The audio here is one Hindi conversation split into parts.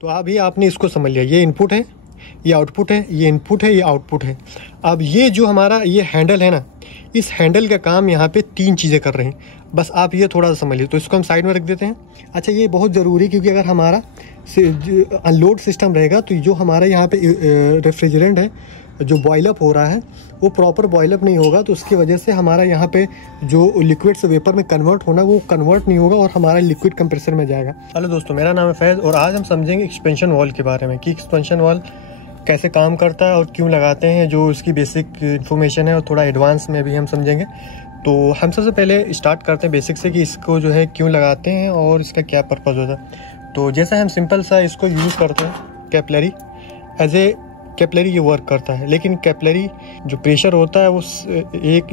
तो अभी आपने इसको समझ लिया, ये इनपुट है, ये आउटपुट है, ये इनपुट है, ये आउटपुट है। अब ये जो हमारा ये हैंडल है ना, इस हैंडल का काम यहाँ पे 3 चीज़ें कर रहे हैं, बस आप ये थोड़ा सा समझ लीजिए। तो इसको हम साइड में रख देते हैं। अच्छा, ये बहुत ज़रूरी, क्योंकि अगर हमारा अनलोड सिस्टम रहेगा तो जो हमारा यहाँ पे रेफ्रिजरेंट है जो बॉयल अप हो रहा है वो प्रॉपर बॉयल अप नहीं होगा, तो उसकी वजह से हमारा यहाँ पे जो लिक्विड से वेपर में कन्वर्ट होना वो कन्वर्ट नहीं होगा और हमारा लिक्विड कंप्रेसर में जाएगा। हेलो दोस्तों, मेरा नाम है फैज़ और आज हम समझेंगे एक्सपेंशन वाल्व के बारे में कि एक्सपेंशन वाल्व कैसे काम करता है और क्यों लगाते हैं, जो उसकी बेसिक इन्फॉर्मेशन है और थोड़ा एडवांस में भी हम समझेंगे। तो हम सबसे पहले स्टार्ट करते हैं बेसिक से कि इसको जो है क्यों लगाते हैं और इसका क्या पर्पज़ होता है। तो जैसे हम सिंपल सा इसको यूज़ करते हैं, कैपिलरी एज ए कैपिलरी ये वर्क करता है, लेकिन कैपिलरी जो प्रेशर होता है वो एक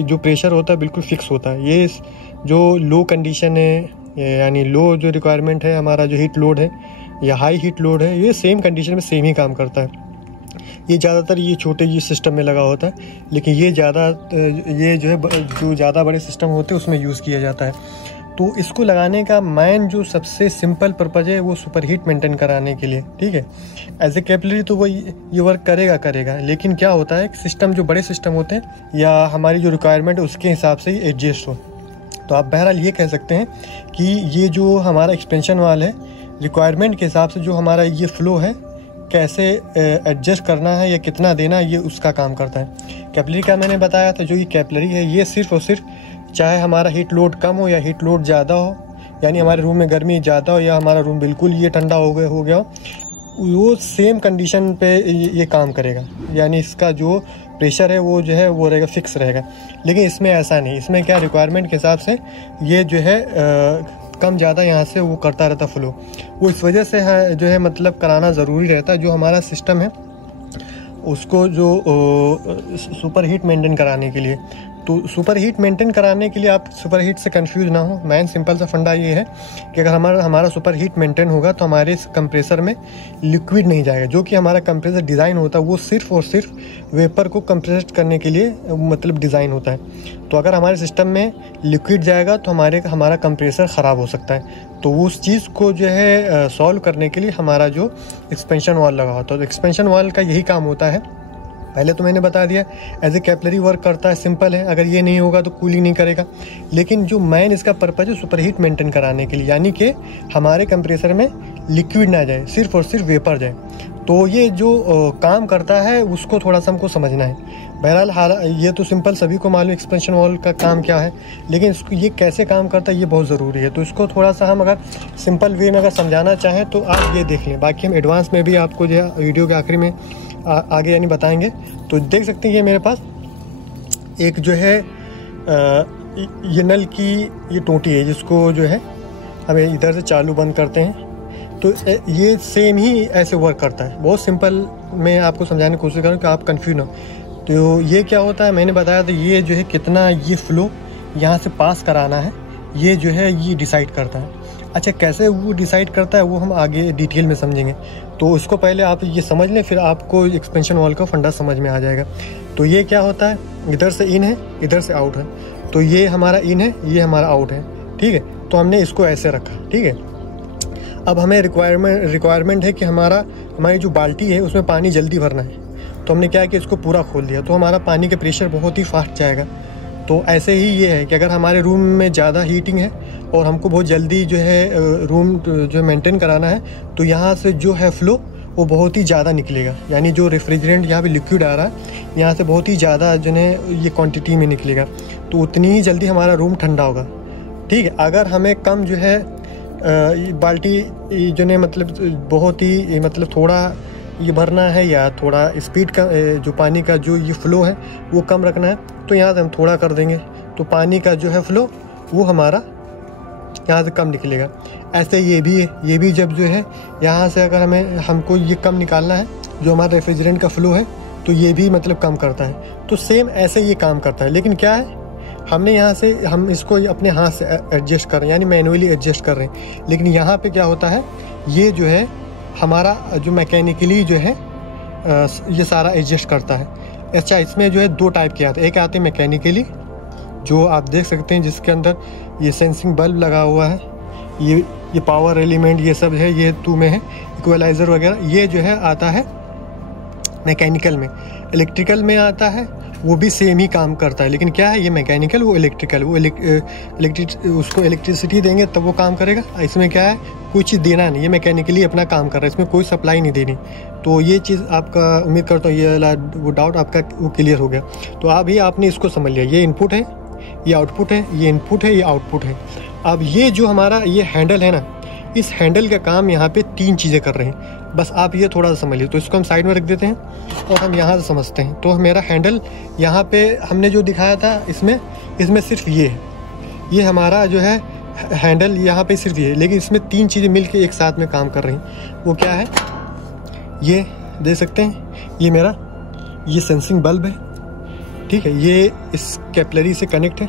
जो प्रेशर होता है बिल्कुल फिक्स होता है। ये जो लो कंडीशन है, यानी लो जो रिक्वायरमेंट है, हमारा जो हीट लोड है या हाई हीट लोड है, ये सेम कंडीशन में सेम ही काम करता है। ये ज़्यादातर ये छोटे ये सिस्टम में लगा होता है, लेकिन ये जो है जो ज़्यादा बड़े सिस्टम होते हैं उसमें यूज़ किया जाता है। तो इसको लगाने का मेन जो सबसे सिंपल पर्पज़ है वो सुपर हीट मेंटेन कराने के लिए, ठीक है। एज ए कैपिलरी तो वो ये वर्क करेगा, लेकिन क्या होता है सिस्टम जो बड़े सिस्टम होते हैं या हमारी जो रिक्वायरमेंट है उसके हिसाब से ही एडजस्ट हो। तो आप बहरहाल ये कह सकते हैं कि ये जो हमारा एक्सपेंशन वाल्व है रिक्वायरमेंट के हिसाब से जो हमारा ये फ्लो है कैसे एडजस्ट करना है या कितना देना, ये उसका काम करता है। कैपिलरी का मैंने बताया था, जो ये कैपिलरी है ये सिर्फ और सिर्फ चाहे हमारा हीट लोड कम हो या हीट लोड ज़्यादा हो, यानी हमारे रूम में गर्मी ज़्यादा हो या हमारा रूम बिल्कुल ये ठंडा हो गया हो, वो सेम कंडीशन पे ये काम करेगा। यानी इसका जो प्रेशर है वो जो है वो रहेगा, फिक्स रहेगा। लेकिन इसमें ऐसा नहीं, इसमें क्या रिक्वायरमेंट के हिसाब से ये जो है कम ज़्यादा यहाँ से वो करता रहता फ्लो। वो इस वजह से है जो है मतलब कराना ज़रूरी रहता है। जो हमारा सिस्टम है उसको जो सुपर हीट मेंटेन कराने के लिए, तो सुपर हीट मेंटेन कराने के लिए आप सुपर हीट से कंफ्यूज ना हो। मेन सिंपल सा फंडा ये है कि अगर हमारा सुपर हीट मेंटेन होगा तो हमारे इस कंप्रेसर में लिक्विड नहीं जाएगा। जो कि हमारा कंप्रेसर डिज़ाइन होता है वो सिर्फ और सिर्फ वेपर को कंप्रेस करने के लिए मतलब डिज़ाइन होता है। तो अगर हमारे सिस्टम में लिक्विड जाएगा तो हमारा कंप्रेसर ख़राब हो सकता है। तो उस चीज़ को जो है सॉल्व करने के लिए हमारा जो एक्सपेंशन वाल्व लगा होता है, तो एक्सपेंशन वाल्व का यही काम होता है। पहले तो मैंने बता दिया एज ए कैपिलरी वर्क करता है, सिंपल है। अगर ये नहीं होगा तो कूलिंग नहीं करेगा। लेकिन जो मेन इसका पर्पज़ है सुपर हीट मेंटेन कराने के लिए, यानी कि हमारे कंप्रेसर में लिक्विड ना जाए, सिर्फ और सिर्फ वेपर जाए। तो ये जो काम करता है उसको थोड़ा सा हमको समझना है। बहरहाल ये तो सिंपल सभी को मालूम एक्सपेंशन वाल्व का काम क्या है, लेकिन इसको ये कैसे काम करता है ये बहुत ज़रूरी है। तो इसको थोड़ा सा हम अगर सिंपल वे में अगर समझाना चाहें तो आप ये देख लें। बाकी हम एडवांस में भी आपको जो है वीडियो के आखिरी में आगे यानी बताएंगे। तो देख सकते हैं ये मेरे पास एक जो है ये नल की ये टोटी है, जिसको जो है हमें इधर से चालू बंद करते हैं। तो ये सेम ही ऐसे वर्क करता है। बहुत सिंपल मैं आपको समझाने की कोशिश करूँ कि आप कन्फ्यूज ना। तो ये क्या होता है मैंने बताया, तो ये जो है कितना ये फ्लो यहाँ से पास कराना है ये जो है ये डिसाइड करता है। अच्छा, कैसे वो डिसाइड करता है वो हम आगे डिटेल में समझेंगे। तो इसको पहले आप ये समझ लें, फिर आपको एक्सपेंशन वाल्व का फंडा समझ में आ जाएगा। तो ये क्या होता है, इधर से इन है, इधर से आउट है। तो ये हमारा इन है, ये हमारा आउट है, ठीक है। तो हमने इसको ऐसे रखा, ठीक है। अब हमें रिक्वायरमेंट है कि हमारी जो बाल्टी है उसमें पानी जल्दी भरना है। तो हमने क्या है कि इसको पूरा खोल दिया, तो हमारा पानी का प्रेशर बहुत ही फास्ट जाएगा। तो ऐसे ही ये है कि अगर हमारे रूम में ज़्यादा हीटिंग है और हमको बहुत जल्दी जो है रूम जो मेंटेन कराना है, तो यहाँ से जो है फ्लो वो बहुत ही ज़्यादा निकलेगा। यानी जो रेफ्रिजरेंट यहाँ पे लिक्विड आ रहा है यहाँ से बहुत ही ज़्यादा जो है ये क्वांटिटी में निकलेगा, तो उतनी ही जल्दी हमारा रूम ठंडा होगा, ठीक है। अगर हमें कम जो है बाल्टी जो है मतलब बहुत ही मतलब थोड़ा ये भरना है या थोड़ा स्पीड का जो पानी का जो ये फ्लो है वो कम रखना है, तो यहाँ से हम थोड़ा कर देंगे तो पानी का जो है फ्लो वो हमारा यहाँ से कम निकलेगा। ऐसे ये भी जब जो है यहाँ से अगर हमको ये कम निकालना है, जो हमारा रेफ्रिजरेंट का फ्लो है, तो ये भी मतलब कम करता है। तो सेम ऐसे ये काम करता है। लेकिन क्या है, हमने यहाँ से हम इसको अपने हाथ से एडजस्ट कर रहे हैं, यानी मैनुअली एडजस्ट कर रहे हैं। लेकिन यहाँ पे क्या होता है, ये जो है हमारा जो मैकेनिकली जो है ये सारा एडजस्ट करता है। अच्छा, इसमें जो है 2 टाइप के आते हैं। एक आते हैं मैकेनिकली, जो आप देख सकते हैं जिसके अंदर ये सेंसिंग बल्ब लगा हुआ है, ये ये पावर एलिमेंट ये सब है, ये 2 में है। इक्वलाइज़र वगैरह ये जो है आता है मैकेनिकल में। इलेक्ट्रिकल में आता है, वो भी सेम ही काम करता है, लेकिन क्या है, ये मैकेनिकल, वो इलेक्ट्रिकल। वो उसको इलेक्ट्रिसिटी देंगे तब वो काम करेगा। इसमें क्या है, कुछ देना नहीं, ये मैकेनिकली अपना काम कर रहा है, इसमें कोई सप्लाई नहीं देनी। तो ये चीज़ आपका उम्मीद करता हूँ ये वाला वो डाउट आपका वो क्लियर हो गया। तो अभी आपने इसको समझ लिया, ये इनपुट है, ये आउटपुट है, ये इनपुट है, ये आउटपुट है। अब ये जो हमारा ये हैंडल है ना, इस हैंडल का काम यहाँ पे 3 चीज़ें कर रहे हैं, बस आप ये थोड़ा सा समझ लीजिए। तो इसको हम साइड में रख देते हैं और हम यहाँ से समझते हैं। तो मेरा हैंडल यहाँ पे हमने जो दिखाया था, इसमें सिर्फ ये है, ये हमारा जो है हैंडल यहाँ पे सिर्फ ये है, लेकिन इसमें 3 चीज़ें मिलके एक साथ में काम कर रही हैं। वो क्या है, ये देख सकते हैं, ये मेरा ये सेंसिंग बल्ब है, ठीक है, ये इस कैपिलरी से कनेक्ट है।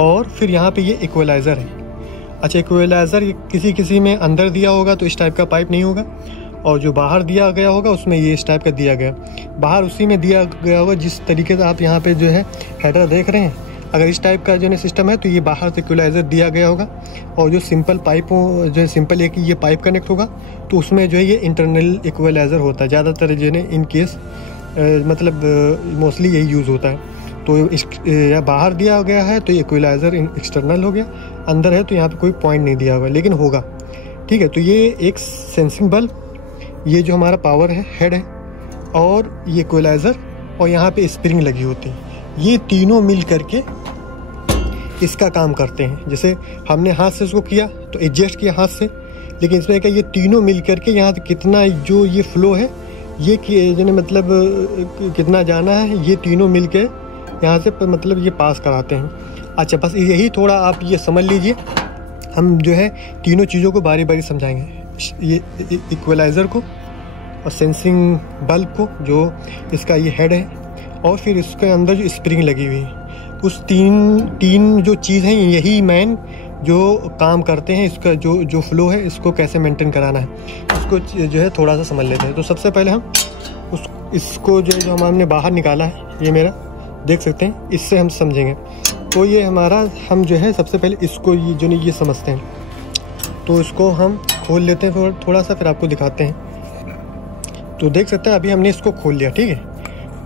और फिर यहाँ पे ये इक्वलाइज़र है। अच्छा, इक्वलाइज़र ये किसी में अंदर दिया होगा तो इस टाइप का पाइप नहीं होगा, और जो बाहर दिया गया होगा उसमें ये इस टाइप का दिया गया, बाहर उसी में दिया गया होगा जिस तरीके से आप यहाँ पे जो है हेडर देख रहे हैं। अगर इस टाइप का जो है सिस्टम है तो ये बाहर से इक्वलाइज़र दिया गया होगा, और जो सिंपल पाइप जो है सिंपल एक ये पाइप कनेक्ट होगा तो उसमें जो है ये इंटरनल इक्वलाइज़र होता है। ज़्यादातर जो है इन केस मतलब मोस्टली यही यूज़ होता है। तो या बाहर दिया गया है तो इक्वलाइज़र एक्सटर्नल हो गया, अंदर है तो यहाँ पे कोई पॉइंट नहीं दिया हुआ, लेकिन होगा, ठीक है। तो ये एक सेंसिंग बल्ब, ये जो हमारा पावर है हेड है, और ये इक्वलाइज़र, और यहाँ पे स्प्रिंग लगी होती है, ये तीनों मिल करके इसका काम करते हैं। जैसे हमने हाथ से इसको किया तो एडजस्ट किया हाथ से, लेकिन इसमें क्या, ये तीनों मिल करके यहाँ से कितना जो ये फ्लो है, ये जो मतलब कितना जाना है, ये तीनों मिल के यहाँ से मतलब ये पास कराते हैं। अच्छा, बस यही थोड़ा आप ये समझ लीजिए, हम जो है तीनों चीज़ों को बारी बारी समझाएंगे, ये इक्वलाइज़र को और सेंसिंग बल्ब को, जो इसका ये हेड है, और फिर इसके अंदर जो स्प्रिंग लगी हुई है, उस तीन जो चीज़ हैं, यही मेन जो काम करते हैं। इसका जो फ्लो है, इसको कैसे मेंटेन कराना है, इसको जो है थोड़ा सा समझ लेते हैं। तो सबसे पहले हम इसको जो हमने बाहर निकाला है, ये मेरा देख सकते हैं, इससे हम समझेंगे। तो ये हमारा, हम जो है सबसे पहले इसको ये समझते हैं। तो इसको हम खोल लेते हैं फिर थोड़ा सा, फिर आपको दिखाते हैं। तो देख सकते हैं अभी हमने इसको खोल लिया, ठीक है।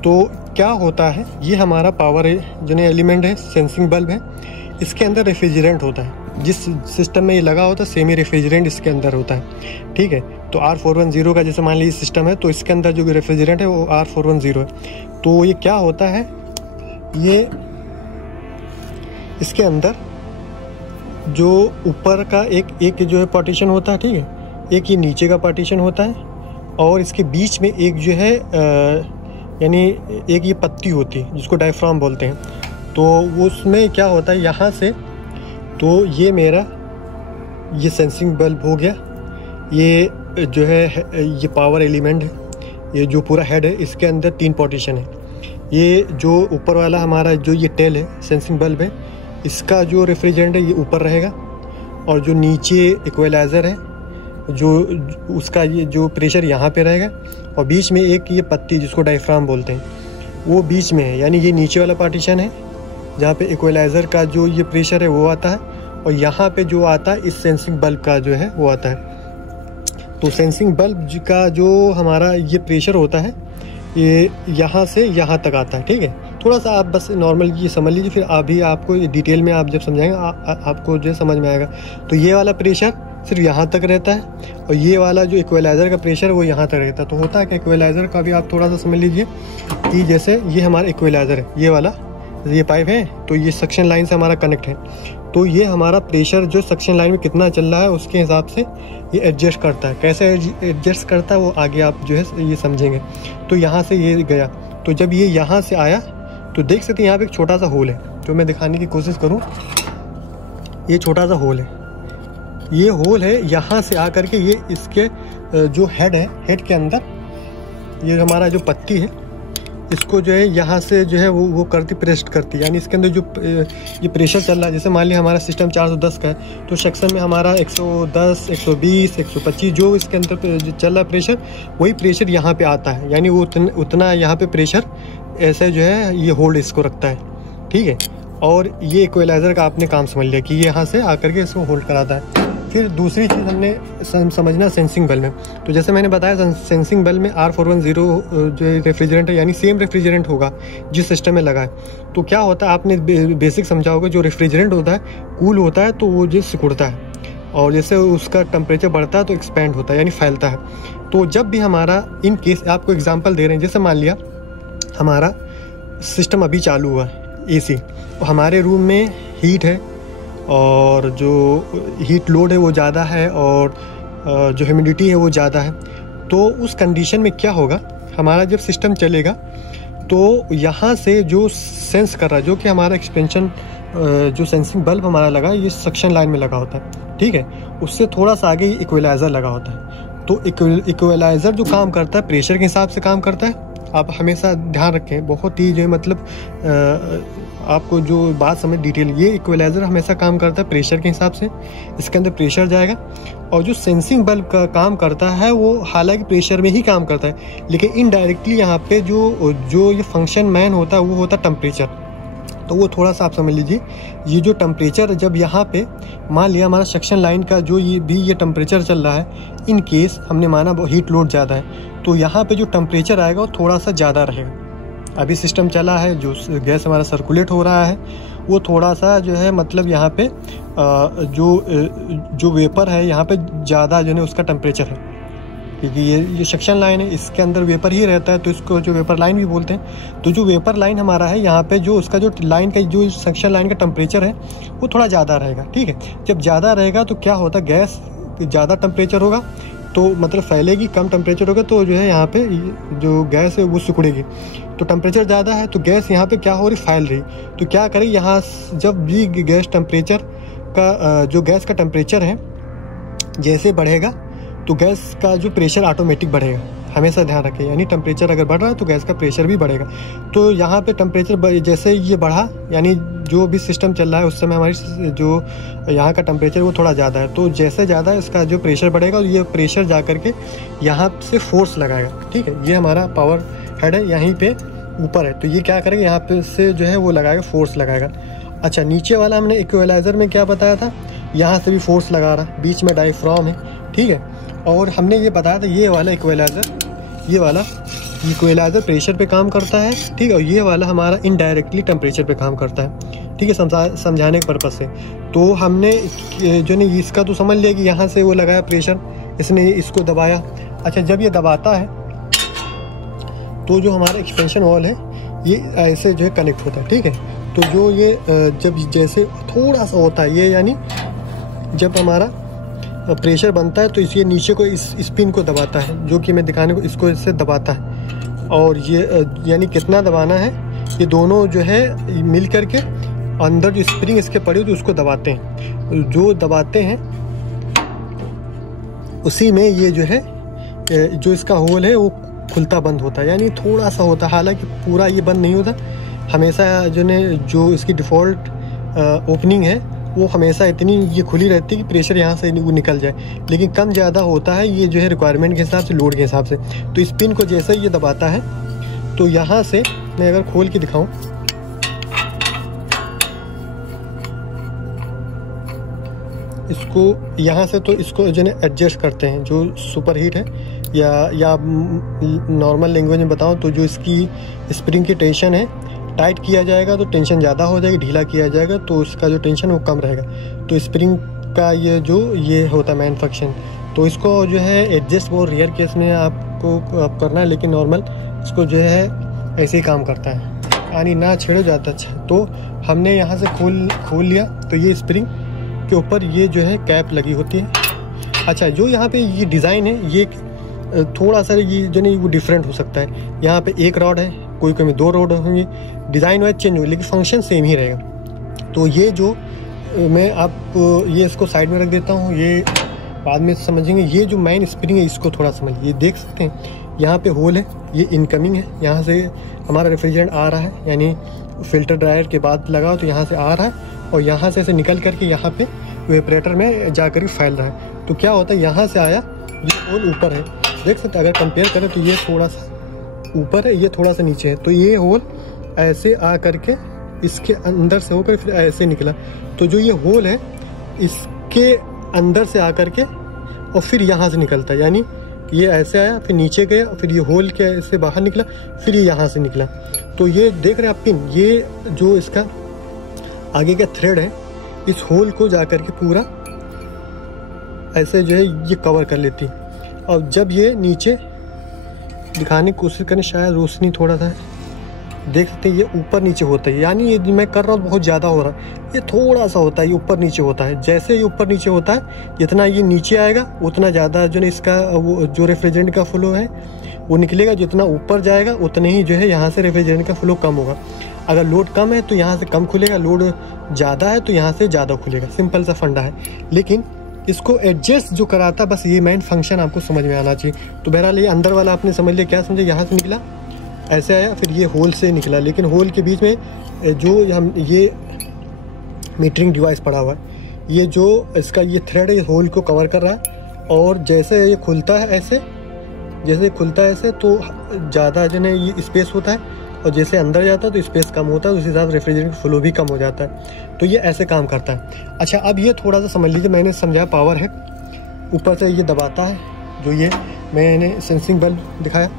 तो क्या होता है, ये हमारा पावर जो एलिमेंट है, सेंसिंग बल्ब है, इसके अंदर रेफ्रिजरेंट होता है। जिस सिस्टम में ये लगा होता है सेमी रेफ्रिजरेंट इसके अंदर होता है, ठीक है। तो R410 का जैसे मान लीजिए सिस्टम है, तो इसके अंदर जो रेफ्रिजरेंट है वो R410 है। तो ये क्या होता है, ये इसके अंदर जो ऊपर का एक जो है पार्टीशन होता है, ठीक है, एक ये नीचे का पार्टीशन होता है, और इसके बीच में एक जो है यानी एक ये पत्ती होती है जिसको डायफ्राम बोलते हैं। तो वो उसमें क्या होता है, यहाँ से, तो ये मेरा ये सेंसिंग बल्ब हो गया, ये जो है ये पावर एलिमेंट है, ये जो पूरा हेड है, इसके अंदर 3 पार्टीशन है। ये जो ऊपर वाला हमारा जो ये टेल है, सेंसिंग बल्ब है, इसका जो रेफ्रिजरेंट है ये ऊपर रहेगा, और जो नीचे इक्वलाइज़र है, जो उसका ये जो प्रेशर यहाँ पे रहेगा, और बीच में एक ये पत्ती जिसको डायफ्राम बोलते हैं, वो बीच में है। यानी ये नीचे वाला पार्टीशन है जहाँ पे इक्वलाइज़र का जो ये प्रेशर है वो आता है, और यहाँ पे जो आता है इस सेंसिंग बल्ब का जो है वो आता है। तो सेंसिंग बल्ब का जो हमारा ये प्रेशर होता है, ये यहाँ से यहाँ तक आता है, ठीक है। थोड़ा सा आप बस नॉर्मल ये समझ लीजिए, फिर अभी आपको डिटेल में आप जब समझाएंगे आपको जो समझ में आएगा। तो ये वाला प्रेशर सिर्फ यहाँ तक रहता है, और ये वाला जो इक्वलाइज़र का प्रेशर वो यहाँ तक रहता है। तो होता है कि इक्वलाइज़र का भी आप थोड़ा सा समझ लीजिए कि जैसे ये हमारा इक्वलाइज़र है, ये वाला ये पाइप है, तो ये सक्शन लाइन से हमारा कनेक्ट है। तो ये हमारा प्रेशर जो सक्शन लाइन में कितना चल रहा है उसके हिसाब से ये एडजस्ट करता है। कैसे एडजस्ट करता है वो आगे आप जो है ये समझेंगे। तो यहाँ से ये गया, तो जब ये यहाँ से आया तो देख सकते हैं यहाँ पे एक छोटा सा होल है, जो मैं दिखाने की कोशिश करूँ। ये छोटा सा होल है, ये होल है, यहाँ से आकर के ये इसके जो हेड है, हेड के अंदर ये हमारा जो पत्ती है, इसको जो है यहाँ से जो है वो करती, प्रेस करती है। यानी इसके अंदर जो ये प्रेशर चल रहा है, जैसे मान लिया हमारा सिस्टम 410 का है, तो सेक्शन में हमारा 110, 120, 125 जो इसके अंदर चल रहा है प्रेशर, वही प्रेशर यहाँ पे आता है। यानी वो उतना यहाँ पे प्रेशर ऐसे जो है ये होल्ड इसको रखता है, ठीक है। और ये इक्वलाइज़र का आपने काम समझ लिया कि ये यहाँ से आकर के इसको होल्ड कराता है। फिर दूसरी चीज़ हमने समझना सेंसिंग बल्ब में। तो जैसे मैंने बताया सेंसिंग बल्ब में R410 जो रेफ्रिजरेंट है, यानी सेम रेफ्रिजरेंट होगा जिस सिस्टम में लगा है। तो क्या होता है, आपने बेसिक समझा होगा, जो रेफ्रिजरेंट होता है कूल होता है तो वो जो सिकुड़ता है, और जैसे उसका टेम्परेचर बढ़ता है तो एक्सपेंड होता है यानी फैलता है। तो जब भी हमारा इन केस, आपको एग्जांपल दे रहे हैं, जैसे मान लिया हमारा सिस्टम अभी चालू हुआ है AC, तो हमारे रूम में हीट है और जो हीट लोड है वो ज़्यादा है और जो ह्यूमिडिटी है वो ज़्यादा है। तो उस कंडीशन में क्या होगा, हमारा जब सिस्टम चलेगा तो यहाँ से जो सेंस कर रहा है, जो कि हमारा एक्सपेंशन जो सेंसिंग बल्ब हमारा लगा, ये सक्शन लाइन में लगा होता है, ठीक है, उससे थोड़ा सा आगे इक्वलाइज़र लगा होता है। तो इक्वलाइज़र जो काम करता है प्रेशर के हिसाब से काम करता है। आप हमेशा ध्यान रखें, बहुत ही जो है मतलब आपको जो बात समझ डिटेल, ये इक्वलाइज़र हमेशा काम करता है प्रेशर के हिसाब से, इसके अंदर प्रेशर जाएगा। और जो सेंसिंग बल्ब का काम करता है वो हालांकि प्रेशर में ही काम करता है, लेकिन इनडायरेक्टली यहाँ पे जो ये फंक्शन मैन होता है वो होता है टेम्परेचर। तो वो थोड़ा सा आप समझ लीजिए, ये जो टेम्परेचर जब यहाँ पे मान लिया हमारा सक्शन लाइन का जो ये टेम्परेचर चल रहा है, इन केस हमने माना हीट लोड ज़्यादा है, तो यहाँ पे जो टेम्परेचर आएगा वो थोड़ा सा ज़्यादा रहेगा। अभी सिस्टम चला है, जो गैस हमारा सर्कुलेट हो रहा है वो थोड़ा सा जो है मतलब यहाँ पे जो वेपर है यहाँ पे ज़्यादा जो है उसका टेम्परेचर है, क्योंकि ये सक्शन लाइन है, इसके अंदर वेपर ही रहता है, तो इसको जो वेपर लाइन भी बोलते हैं। तो जो वेपर लाइन हमारा है यहाँ पे, जो उसका जो लाइन का जो सक्शन लाइन का टेम्परेचर है वो थोड़ा ज़्यादा रहेगा, ठीक है। जब ज़्यादा रहेगा तो क्या होता है, गैस ज़्यादा टेम्परेचर होगा तो मतलब फैलेगी, कम टेम्परेचर होगा तो जो है यहाँ पे जो गैस है वो सिकुड़ेगी। तो टेम्परेचर ज़्यादा है तो गैस यहाँ पे क्या हो रही, फैल रही। तो क्या करेगी, यहाँ जब भी गैस टेम्परेचर का जो गैस का टेम्परेचर है जैसे बढ़ेगा तो गैस का जो प्रेशर ऑटोमेटिक बढ़ेगा, हमेशा ध्यान रखें, यानी टेम्परेचर अगर बढ़ रहा है तो गैस का प्रेशर भी बढ़ेगा। तो यहाँ पे टेम्परेचर जैसे ये बढ़ा, यानी जो भी सिस्टम चल रहा है उस समय हमारी जो यहाँ का टेम्परेचर वो थोड़ा ज़्यादा है, तो जैसे ज़्यादा इसका जो प्रेशर बढ़ेगा और ये प्रेशर जा करके यहाँ से फोर्स लगाएगा, ठीक है। ये हमारा पावर हेड है, यहीं पे ऊपर है, तो ये क्या करेगा, यहाँ पे से जो है वो लगाएगा, फोर्स लगाएगा। अच्छा, नीचे वाला हमने इक्वलाइज़र में क्या बताया था, यहाँ से भी फोर्स लगा रहा, बीच में डायफ्राम है, ठीक है। और हमने ये बताया था ये वाला इक्वलाइज़र प्रेशर पे काम करता है, ठीक है, और ये वाला हमारा इनडायरेक्टली टेम्परेचर पे काम करता है, ठीक है, समझाने के पर्पज़ से। तो हमने जो नहीं इसका तो समझ लिया कि यहाँ से वो लगाया प्रेशर, इसने इसको दबाया। अच्छा, जब ये दबाता है तो जो हमारा एक्सपेंशन वॉल है ये ऐसे जो है कनेक्ट होता है, ठीक है। तो जो ये जब जैसे थोड़ा सा होता है ये, यानी जब हमारा प्रेशर बनता है तो इसे नीचे को इस स्पिन को दबाता है, जो कि मैं दिखाने को इसको इससे दबाता है। और ये यानी कितना दबाना है, ये दोनों जो है मिल करके अंदर जो स्प्रिंग इसके पड़ी तो उसको दबाते हैं, जो दबाते हैं उसी में ये जो है जो इसका होल है वो खुलता बंद होता है, यानी थोड़ा सा होता है, हालांकि पूरा ये बंद नहीं होता। हमेशा जो इसकी डिफ़ॉल्ट ओपनिंग है वो हमेशा इतनी ये खुली रहती है कि प्रेशर यहाँ से वो निकल जाए, लेकिन कम ज़्यादा होता है ये जो है रिक्वायरमेंट के हिसाब से, लोड के हिसाब से। तो स्पिन को जैसे ये दबाता है तो यहाँ से मैं अगर खोल के दिखाऊं, इसको यहाँ से तो इसको जो है एडजस्ट करते हैं, जो सुपर हीट है या नॉर्मल लैंग्वेज में बताऊं तो जो इसकी स्प्रिंग की टेंशन है, टाइट किया जाएगा तो टेंशन ज़्यादा हो जाएगी, ढीला किया जाएगा तो उसका जो टेंशन वो कम रहेगा। तो स्प्रिंग का ये होता है मैन फंक्शन। तो इसको जो है एडजस्ट बहुत रेयर केस में आपको करना है, लेकिन नॉर्मल इसको जो है ऐसे ही काम करता है, यानी ना छेड़ो जाता। अच्छा, तो हमने यहाँ से खोल लिया, तो ये स्प्रिंग के ऊपर ये जो है कैप लगी होती है। अच्छा, जो यहाँ पे ये डिज़ाइन है ये थोड़ा सा ये जो नहीं वो डिफरेंट हो सकता है, यहाँ पे एक रॉड है, कोई में 2 रॉड होंगी, डिज़ाइन वाइज चेंज होगी, लेकिन फंक्शन सेम ही रहेगा। तो ये जो मैं आपको ये इसको साइड में रख देता हूँ, ये बाद में समझेंगे। ये जो मेन स्प्रिंग है इसको थोड़ा समझिए, ये देख सकते हैं यहाँ पे होल है, ये इनकमिंग है, यहाँ से हमारा रेफ्रिजरेंट आ रहा है, यानी फिल्टर ड्रायर के बाद लगाओ तो यहाँ से आ रहा है और यहाँ से निकल करके यहाँ पे वेपरेटर में जाकर फैल रहा है। तो क्या होता है, यहाँ से आया, ये होल ऊपर है, देख सकते हैं। अगर कंपेयर करें तो ये थोड़ा सा ऊपर है, ये थोड़ा सा नीचे है, तो ये होल ऐसे आ करके इसके अंदर से होकर फिर ऐसे निकला। तो जो ये होल है इसके अंदर से आकर के और फिर यहाँ से निकलता है, यानी ये ऐसे आया, फिर नीचे गया, फिर ये होल के से बाहर निकला, फिर ये यहाँ से निकला। तो ये देख रहे हैं आप पिन, ये जो इसका आगे का थ्रेड है इस होल को जा कर के पूरा ऐसे जो है ये कवर कर लेती। और जब ये नीचे दिखाने की कोशिश करें, शायद रोशनी थोड़ा सा देख सकते हैं, ये ऊपर नीचे होता है, यानी ये मैं कर रहा हूँ बहुत ज़्यादा हो रहा है, ये थोड़ा सा होता है, ये ऊपर नीचे होता है। जैसे ये ऊपर नीचे होता है, जितना ये नीचे आएगा उतना ज़्यादा जो है इसका वो जो रेफ्रिजरेंट का फ्लो है वो निकलेगा, जितना ऊपर जाएगा उतने ही जो है यहाँ से रेफ्रिजरेंट का फ्लो कम होगा। अगर लोड कम है तो यहाँ से कम खुलेगा, लोड ज़्यादा है तो यहाँ से ज़्यादा खुलेगा। सिंपल सा फंडा है, लेकिन इसको एडजस्ट जो कराता बस ये मेन फंक्शन आपको समझ में आना चाहिए। तो बहरहाल ये अंदर वाला आपने समझ लिया, क्या समझे, यहाँ से निकला ऐसे आया, फिर ये होल से निकला, लेकिन होल के बीच में जो हम ये मीटरिंग डिवाइस पड़ा हुआ है, ये जो इसका ये थ्रेड है ये होल को कवर कर रहा है। और जैसे ये खुलता है ऐसे, जैसे खुलता है ऐसे तो ज़्यादा जो है ये स्पेस होता है, और जैसे अंदर जाता है तो स्पेस कम होता है, उस हिसाब से रेफ्रिजरेंट फ्लो भी कम हो जाता है। तो ये ऐसे काम करता है। अच्छा, अब ये थोड़ा सा समझ लीजिए, मैंने समझाया पावर है, ऊपर से ये दबाता है, जो ये मैंने सेंसिंग बल्ब दिखाया,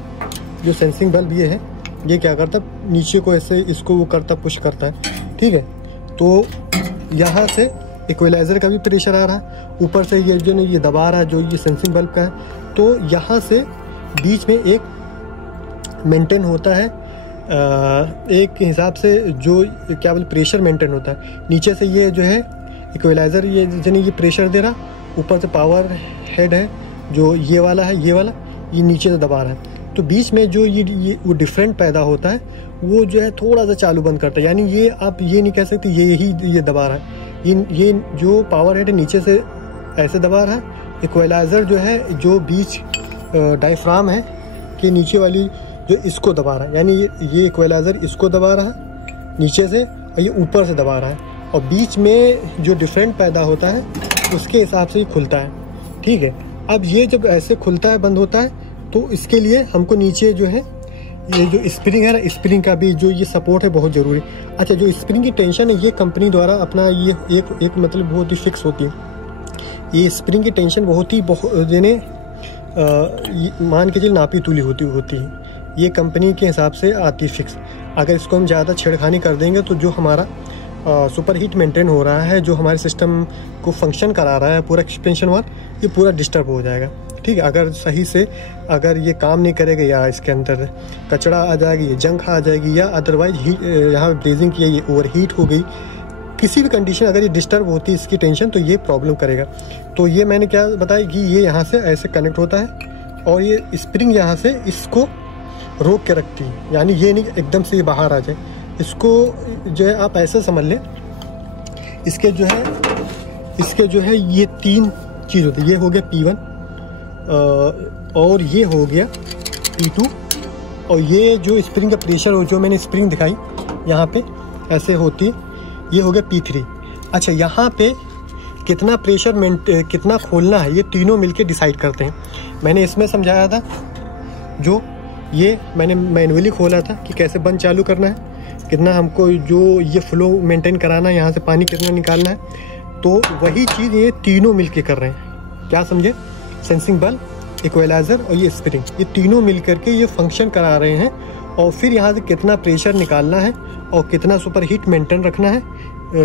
जो सेंसिंग बल्ब ये है, ये क्या करता है नीचे को ऐसे इसको वो करता पुश करता है, ठीक है। तो यहाँ से इक्वलाइज़र का भी प्रेशर आ रहा है, ऊपर से ये जो ये दबा रहा है जो ये सेंसिंग बल्ब का है। तो यहाँ से बीच में एक मेंटेन होता है, एक हिसाब से जो क्या बोले प्रेशर मेंटेन होता है। नीचे से ये जो है इक्वलाइज़र ये जने ये प्रेशर दे रहा, ऊपर से पावर हेड है जो ये वाला है, ये वाला ये नीचे से दबा रहा है। तो बीच में जो ये वो डिफरेंट पैदा होता है वो जो है थोड़ा सा चालू बंद करता है, यानी ये आप ये नहीं कह सकते ये दबा रहा है, ये जो पावर हेड है नीचे से ऐसे दबा रहा है। इक्वलाइज़र जो है जो बीच डायफ्राम है कि नीचे वाली जो इसको दबा रहा है, यानी ये इक्वलाइज़र इसको दबा रहा है नीचे से, और ये ऊपर से दबा रहा है, और बीच में जो डिफरेंट पैदा होता है उसके हिसाब से ये खुलता है, ठीक है। अब ये जब ऐसे खुलता है बंद होता है तो इसके लिए हमको नीचे जो है ये जो स्प्रिंग है ना, स्प्रिंग का भी जो ये सपोर्ट है बहुत ज़रूरी। अच्छा, जो स्प्रिंग की टेंशन है ये कंपनी द्वारा अपना ये एक मतलब बहुत ही फिक्स होती है। ये स्प्रिंग की टेंशन बहुत यानी मान के चलिए नापी तुली होती है, ये कंपनी के हिसाब से आती है फिक्स। अगर इसको हम ज़्यादा छेड़खानी कर देंगे तो जो हमारा सुपर हीट मेंटेन हो रहा है, जो हमारे सिस्टम को फंक्शन करा रहा है पूरा एक्सपेंशन वाल, ये पूरा डिस्टर्ब हो जाएगा, ठीक है। अगर सही से अगर ये काम नहीं करेगा, या इसके अंदर कचरा आ जाएगी, ये जंग आ जाएगी, या अदरवाइज यहाँ ब्रेजिंग की ये ओवर हीट हो गई, किसी भी कंडीशन अगर ये डिस्टर्ब होती है इसकी टेंशन, तो ये प्रॉब्लम करेगा। तो ये मैंने क्या बताया कि ये यहाँ से ऐसे कनेक्ट होता है, और ये स्प्रिंग यहाँ से इसको रोक के रखती है, यानी ये नहीं एकदम से ये बाहर आ जाए। इसको जो है आप ऐसे समझ लें, इसके जो है ये तीन चीज़ होती है। ये हो गया P1, और ये हो गया P2, और ये जो स्प्रिंग का प्रेशर हो जो मैंने स्प्रिंग दिखाई यहाँ पे ऐसे होती है, ये हो गया P3। अच्छा, यहाँ पे कितना प्रेशर कितना खोलना है ये तीनों मिलके डिसाइड करते हैं। मैंने इसमें समझाया था, जो ये मैंने मैनुअली खोला था कि कैसे बंद चालू करना है, कितना हमको जो ये फ्लो मेंटेन कराना है, यहाँ से पानी कितना निकालना है। तो वही चीज़ ये तीनों मिलके कर रहे हैं, क्या समझे, सेंसिंग बल्ब, इक्वलाइज़र और ये स्प्रिंग, ये तीनों मिल करके ये फंक्शन करा रहे हैं। और फिर यहाँ से कितना प्रेशर निकालना है और कितना सुपर हीट मेंटेन रखना है,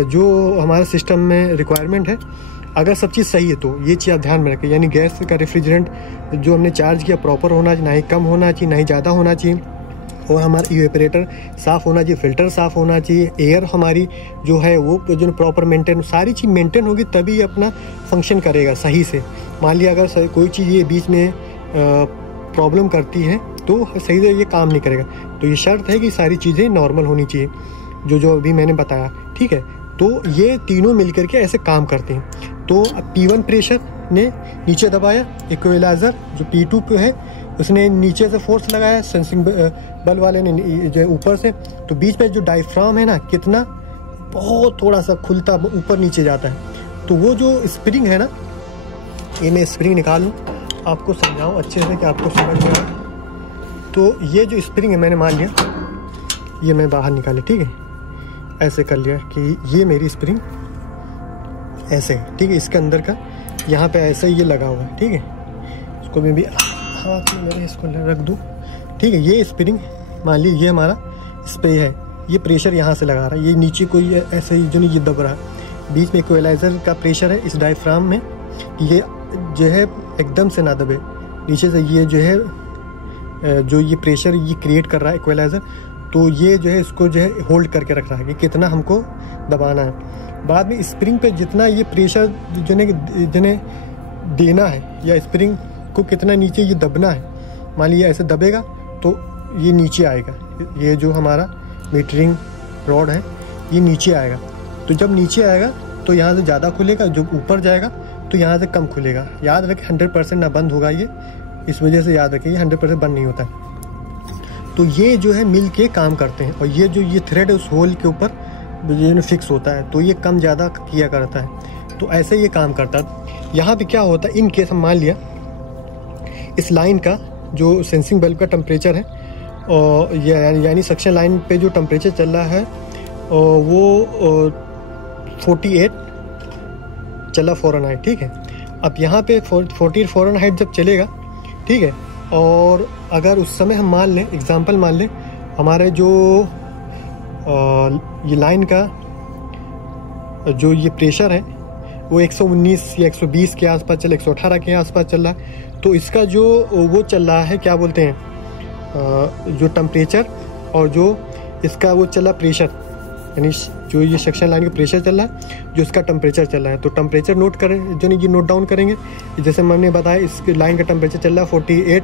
जो हमारे सिस्टम में रिक्वायरमेंट है। अगर सब चीज़ सही है तो ये चीज़ आप ध्यान में रखें, यानी गैस का रेफ्रिजरेंट जो हमने चार्ज किया प्रॉपर होना चाहिए, ना ही कम होना चाहिए ना ही ज़्यादा होना चाहिए, और हमारा इवेपोरेटर साफ़ होना चाहिए, फिल्टर साफ़ होना चाहिए, एयर हमारी जो है वो जो प्रॉपर मेंटेन, सारी चीज़ मेंटेन होगी तभी ये अपना फंक्शन करेगा सही से। मान लिया अगर कोई चीज़ ये बीच में प्रॉब्लम करती है तो सही से ये काम नहीं करेगा। तो ये शर्त है कि सारी चीज़ें नॉर्मल होनी चाहिए, जो अभी मैंने बताया, ठीक है। तो ये तीनों मिलकर के ऐसे काम करते हैं। तो P1 प्रेशर ने नीचे दबाया, इक्वलाइज़र जो P2 पे है उसने नीचे से फोर्स लगाया, सेंसिंग बल्ब वाले ने जो ऊपर से। तो बीच में जो डायफ्राम है ना, कितना बहुत थोड़ा सा खुलता ऊपर नीचे जाता है। तो वो जो स्प्रिंग है ना, ये मैं स्प्रिंग निकाल लूँ आपको समझाऊँ अच्छे से कि आपको समझ में आए। तो ये जो स्प्रिंग है मैंने मान लिया, ये मैं बाहर निकाले, ठीक है, ऐसे कर लिया कि ये मेरी स्प्रिंग ऐसे है, ठीक है। इसके अंदर का यहाँ पे ऐसे ही ये लगा हुआ है, ठीक है। इसको मैं भी हाथ में मेरे इसको रख दूँ, ठीक है। ये स्प्रिंग मान लीजिए ये हमारा स्प्रे है, ये प्रेशर यहाँ से लगा रहा है, ये नीचे कोई ऐसे ही जो नहीं ये दब रहा है। बीच में इक्वलाइज़र का प्रेशर है इस डायफ्राम में, ये जो है एकदम से ना दबे। नीचे से ये जो है जो ये प्रेशर ये क्रिएट कर रहा है इक्वलाइज़र, तो ये जो है इसको जो है होल्ड करके रख रहा है कि कितना हमको दबाना है। बाद में स्प्रिंग पे जितना ये प्रेशर जिन्हें देना है या स्प्रिंग को कितना नीचे ये दबना है, मान लीजिए ऐसे दबेगा तो ये नीचे आएगा। ये जो हमारा मीटरिंग रॉड है ये नीचे आएगा, तो जब नीचे आएगा तो यहाँ से ज़्यादा खुलेगा, जो ऊपर जाएगा तो यहाँ से कम खुलेगा। याद रखें 100% ना बंद होगा ये, इस वजह से याद रखें ये 100% बंद नहीं होता है। तो ये जो है मिल के काम करते हैं, और ये जो ये थ्रेड है उस होल के ऊपर जो फिक्स होता है, तो ये कम ज़्यादा किया करता है। तो ऐसे ये काम करता है। यहाँ पे क्या होता है, इन केस हम मान लिया इस लाइन का जो सेंसिंग बल्ब का टेम्परेचर है और यानी सक्शन लाइन पे जो टेम्परेचर चल रहा है वो 48 चला फ़ारेनहाइट, ठीक है। अब यहाँ पे 48 फ़ारेनहाइट जब चलेगा, ठीक है, और अगर उस समय हम मान लें, एग्जांपल मान लें हमारे जो ये लाइन का जो ये प्रेशर है वो 119 या 120 के आसपास चल, 118 के आसपास चल रहा है, तो इसका जो वो चल रहा है क्या बोलते हैं जो टेम्परेचर और जो इसका वो चला प्रेशर, यानी जो ये सेक्शन लाइन का प्रेशर चल रहा है, जो इसका टेम्परेचर चल रहा है, तो टेम्परेचर नोट करें, जो नहीं ये नोट डाउन करेंगे। जैसे मैंने बताया इस लाइन का टेम्परेचर चल रहा है 48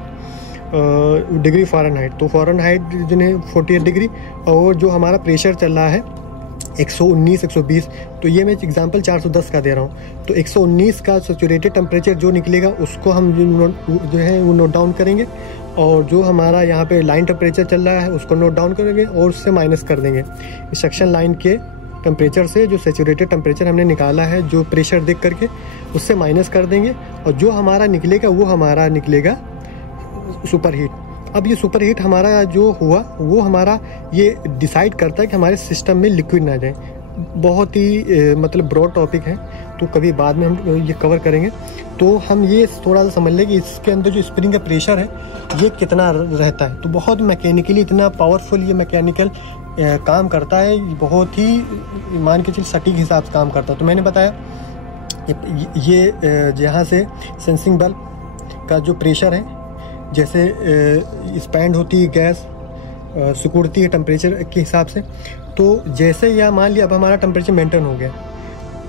डिग्री फ़ारेनहाइट, तो फ़ारेनहाइट जो है 48 डिग्री, और जो हमारा प्रेशर चल रहा है 119 120, तो ये मैं एग्जांपल 410 का दे रहा हूँ। तो 119 का सैचुरेटेड टेम्परेचर जो निकलेगा उसको हम जो है वो नोट डाउन करेंगे, और जो हमारा यहाँ पे लाइन टेम्परेचर चल रहा है उसको नोट डाउन करेंगे और उससे माइनस कर देंगे। सेक्शन लाइन के टेम्परेचर से जो सैचुरेटेड टेम्परेचर हमने निकाला है जो प्रेशर देख करके, उससे माइनस कर देंगे, और जो हमारा निकलेगा वो हमारा निकलेगा सुपर हीट। अब ये सुपर हीट हमारा जो हुआ वो हमारा ये डिसाइड करता है कि हमारे सिस्टम में लिक्विड ना जाए। बहुत ही मतलब ब्रॉड टॉपिक है, तो कभी बाद में हम ये कवर करेंगे। तो हम ये थोड़ा सा समझ लें कि इसके अंदर जो स्प्रिंग का प्रेशर है ये कितना रहता है। तो बहुत मैकेनिकली इतना पावरफुल ये मैकेनिकल काम करता है, बहुत ही मान के चल सटीक हिसाब से काम करता है। तो मैंने बताया ये जहाँ से सेंसिंग बल्ब का जो प्रेशर है, जैसे एक्सपैंड होती है गैस, सिकुड़ती है टेम्परेचर के हिसाब से, तो जैसे या मान लिया अब हमारा टेम्परेचर मेंटेन हो गया,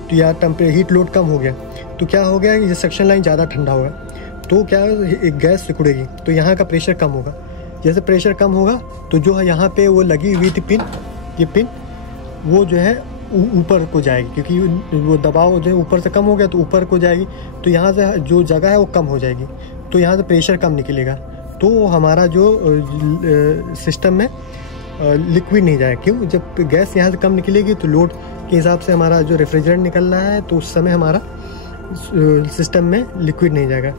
तो या हीट लोड कम हो गया, तो क्या हो गया कि ये सेक्शन लाइन ज़्यादा ठंडा होगा, तो क्या एक गैस सिकुड़ेगी, तो यहाँ का प्रेशर कम होगा। जैसे प्रेशर कम होगा तो जो है यहाँ पे वो लगी हुई थी पिन, ये पिन वो जो है ऊपर को जाएगी, क्योंकि वो दबाव जो है ऊपर से कम हो गया तो ऊपर को जाएगी, तो यहाँ से जो जगह है वो कम हो जाएगी, तो यहाँ से प्रेशर कम निकलेगा, तो हमारा जो सिस्टम में लिक्विड नहीं जाएगा। क्यों? जब गैस यहाँ से कम निकलेगी तो लोड के हिसाब से हमारा जो रेफ्रिजरेंट निकल रहा है, तो उस समय हमारा सिस्टम में लिक्विड नहीं जाएगा।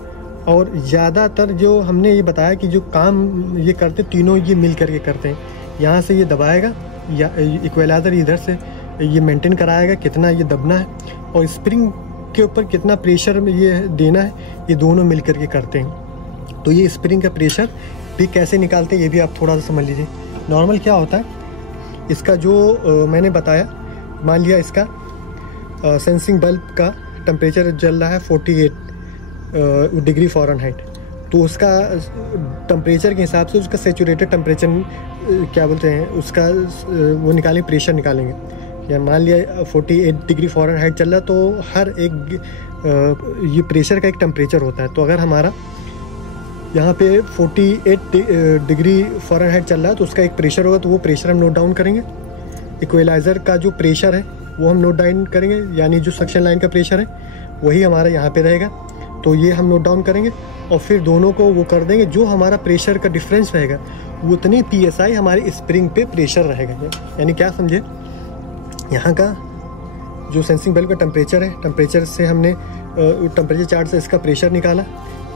और ज़्यादातर जो हमने ये बताया कि जो काम ये करते तीनों ये मिल करके करते हैं, यहाँ से ये दबाएगा या इक्वलाइज़र इधर से ये मेंटेन कराएगा कितना ये दबना है, और स्प्रिंग के ऊपर कितना प्रेशर में ये देना है, ये दोनों मिल करके करते हैं। तो ये स्प्रिंग का प्रेशर भी कैसे निकालते हैं ये भी आप थोड़ा सा समझ लीजिए। नॉर्मल क्या होता है, इसका जो मैंने बताया, मान लिया इसका सेंसिंग बल्ब का टेम्परेचर जल रहा है 48 डिग्री फ़ारेनहाइट, तो उसका टेम्परेचर के हिसाब से उसका सैचुरेटेड टेम्परेचर क्या बोलते हैं उसका वो निकालेंगे, प्रेशर निकालेंगे। या मान लिया 48 डिग्री फ़ारेनहाइट चल रहा है, तो हर एक ये प्रेशर का एक टेम्परेचर होता है। तो अगर हमारा यहाँ पे 48 डिग्री फ़ारेनहाइट चल रहा है तो उसका एक प्रेशर होगा, तो वो प्रेशर हम नोट डाउन करेंगे। इक्वलाइज़र का जो प्रेशर है वो हम नोट डाउन करेंगे, यानी जो सक्शन लाइन का प्रेशर है वही हमारा यहाँ पे रहेगा, तो ये हम नोट डाउन करेंगे और फिर दोनों को वो कर देंगे। जो हमारा प्रेशर का डिफरेंस रहेगा उतनी PSI हमारे स्प्रिंग पे प्रेशर रहेगा। यानी क्या समझे, यहाँ का जो सेंसिंग बल्ब का टेम्परेचर है, टेम्परेचर से हमने टेम्परेचर चार्ट से इसका प्रेशर निकाला,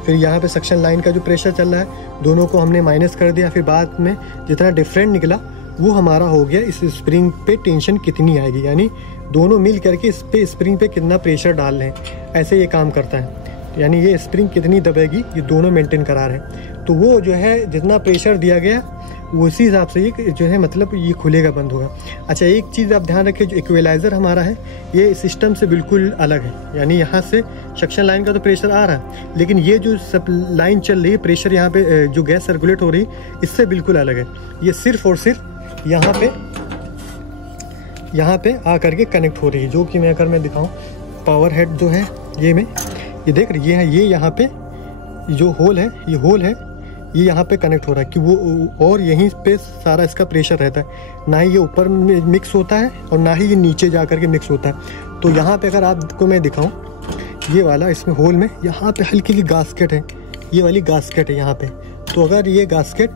फिर यहाँ पे सक्शन लाइन का जो प्रेशर चल रहा है दोनों को हमने माइनस कर दिया, फिर बाद में जितना डिफरेंट निकला वो हमारा हो गया इस स्प्रिंग पे टेंशन कितनी आएगी, यानी दोनों मिल करके इस पे स्प्रिंग पे कितना प्रेशर डाल रहे हैं, ऐसे ये काम करता है। यानी ये स्प्रिंग कितनी दबेगी, ये दोनों मेंटेन करा रहे हैं। तो वो जो है जितना प्रेशर दिया गया उसी हिसाब से ये जो है मतलब ये खुलेगा बंद होगा। अच्छा, एक चीज़ आप ध्यान रखें, जो इक्वलाइज़र हमारा है ये सिस्टम से बिल्कुल अलग है। यानी यहाँ से सक्शन लाइन का तो प्रेशर आ रहा है, लेकिन ये जो सब लाइन चल रही है प्रेशर यहाँ पे जो गैस सर्कुलेट हो रही है इससे बिल्कुल अलग है। ये सिर्फ और सिर्फ यहाँ पे आ करके कनेक्ट हो रही है, जो कि मैं अगर मैं दिखाऊँ पावर हेड जो है ये देख रही है, ये यहाँ पे जो होल है ये यहाँ पे कनेक्ट हो रहा है कि वो, और यहीं पे सारा इसका प्रेशर रहता है। ना ही ये ऊपर में मिक्स होता है और ना ही ये नीचे जा कर के मिक्स होता है। तो यहाँ पे अगर आपको मैं दिखाऊं ये वाला, इसमें होल में यहाँ पे हल्की सी गास्केट है, ये वाली गास्केट है यहाँ पे। तो अगर ये गास्केट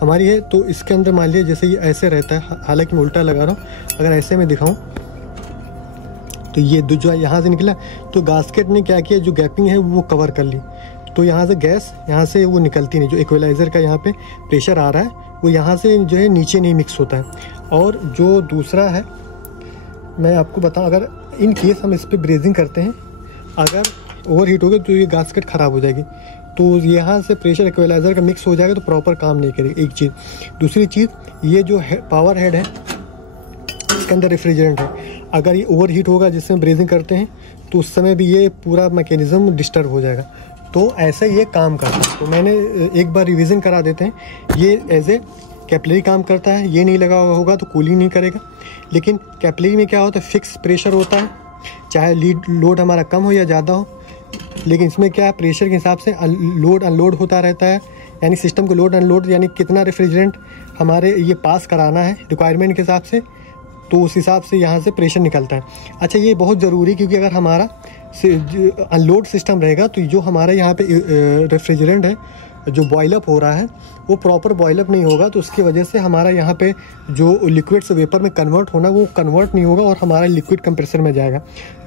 हमारी है तो इसके अंदर मान लीजिए जैसे ये ऐसे रहता है, हालांकि मैं उल्टा लगा रहा हूँ, अगर ऐसे में दिखाऊँ तो ये जो यहाँ से निकला तो गास्केट ने क्या किया, जो गैपिंग है वो कवर कर ली। तो यहाँ से गैस यहाँ से वो निकलती नहीं, जो इक्वलाइज़र का यहाँ पे प्रेशर आ रहा है वो यहाँ से जो है नीचे नहीं मिक्स होता है। और जो दूसरा है मैं आपको बताऊँ, अगर इन केस हम इस पर ब्रेजिंग करते हैं, अगर ओवर हीट हो गई तो ये गास्केट ख़राब हो जाएगी। तो यहाँ से प्रेशर इक्वलाइज़र का मिक्स हो जाएगा तो प्रॉपर काम नहीं करेगी, एक चीज़। दूसरी चीज़, ये जो पावर हेड है इसके अंदर रेफ्रिजरेंट है, अगर ये ओवर हीट होगा जिसमें ब्रेजिंग करते हैं तो उस समय भी ये पूरा मैकेनिज़्म डिस्टर्ब हो जाएगा। तो ऐसे ये काम करता है। तो मैंने एक बार रिवीजन करा देते हैं, ये एज ए कैपिलरी काम करता है। ये नहीं लगा होगा तो कूलिंग नहीं करेगा। लेकिन कैपिलरी में क्या होता है, फिक्स प्रेशर होता है, चाहे लोड हमारा कम हो या ज़्यादा हो। लेकिन इसमें क्या है, प्रेशर के हिसाब से लोड अनलोड होता रहता है, यानी सिस्टम को लोड अनलोड, यानी कितना रेफ्रिजरेंट हमारे ये पास कराना है रिक्वायरमेंट के हिसाब से, तो उस हिसाब से यहाँ से प्रेशर निकलता है। अच्छा, ये बहुत ज़रूरी, क्योंकि अगर हमारा अनलोड सिस्टम रहेगा तो जो हमारा यहाँ पे रेफ्रिजरेंट है जो बॉयल अप हो रहा है वो प्रॉपर बॉयल अप नहीं होगा, तो उसकी वजह से हमारा यहाँ पे जो लिक्विड से वेपर में कन्वर्ट होना वो कन्वर्ट नहीं होगा और हमारा लिक्विड कंप्रेसर में जाएगा।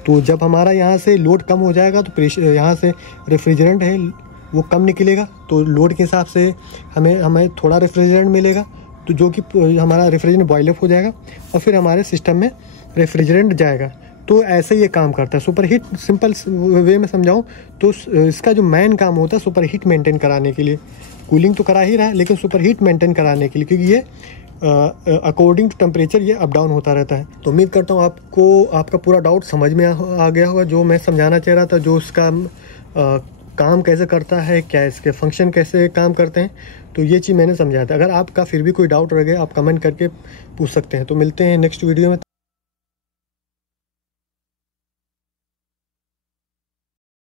तो जब हमारा यहाँ से लोड कम हो जाएगा तो प्रेशर यहाँ से रेफ्रिजरेंट है वो कम निकलेगा, तो लोड के हिसाब से हमें थोड़ा रेफ्रिजरेंट मिलेगा, तो जो कि हमारा रेफ्रिजरेंट बॉयल अप हो जाएगा और फिर हमारे सिस्टम में रेफ्रिजरेंट जाएगा। तो ऐसे ये काम करता है। सुपर हीट सिंपल वे में समझाऊं तो इसका जो मेन काम होता है सुपर हीट मेंटेन कराने के लिए, कूलिंग तो करा ही रहा है लेकिन सुपर हीट मेंटेन कराने के लिए, क्योंकि ये अकॉर्डिंग टू टेम्परेचर ये अप डाउन होता रहता है। तो उम्मीद करता हूँ आपको आपका पूरा डाउट समझ में आ गया होगा, जो मैं समझाना चाह रहा था, जो उसका काम कैसे करता है, क्या इसके फंक्शन कैसे काम करते हैं, तो ये चीज़ मैंने समझाया था। अगर आपका फिर भी कोई डाउट रह गया आप कमेंट करके पूछ सकते हैं। तो मिलते हैं नेक्स्ट वीडियो में।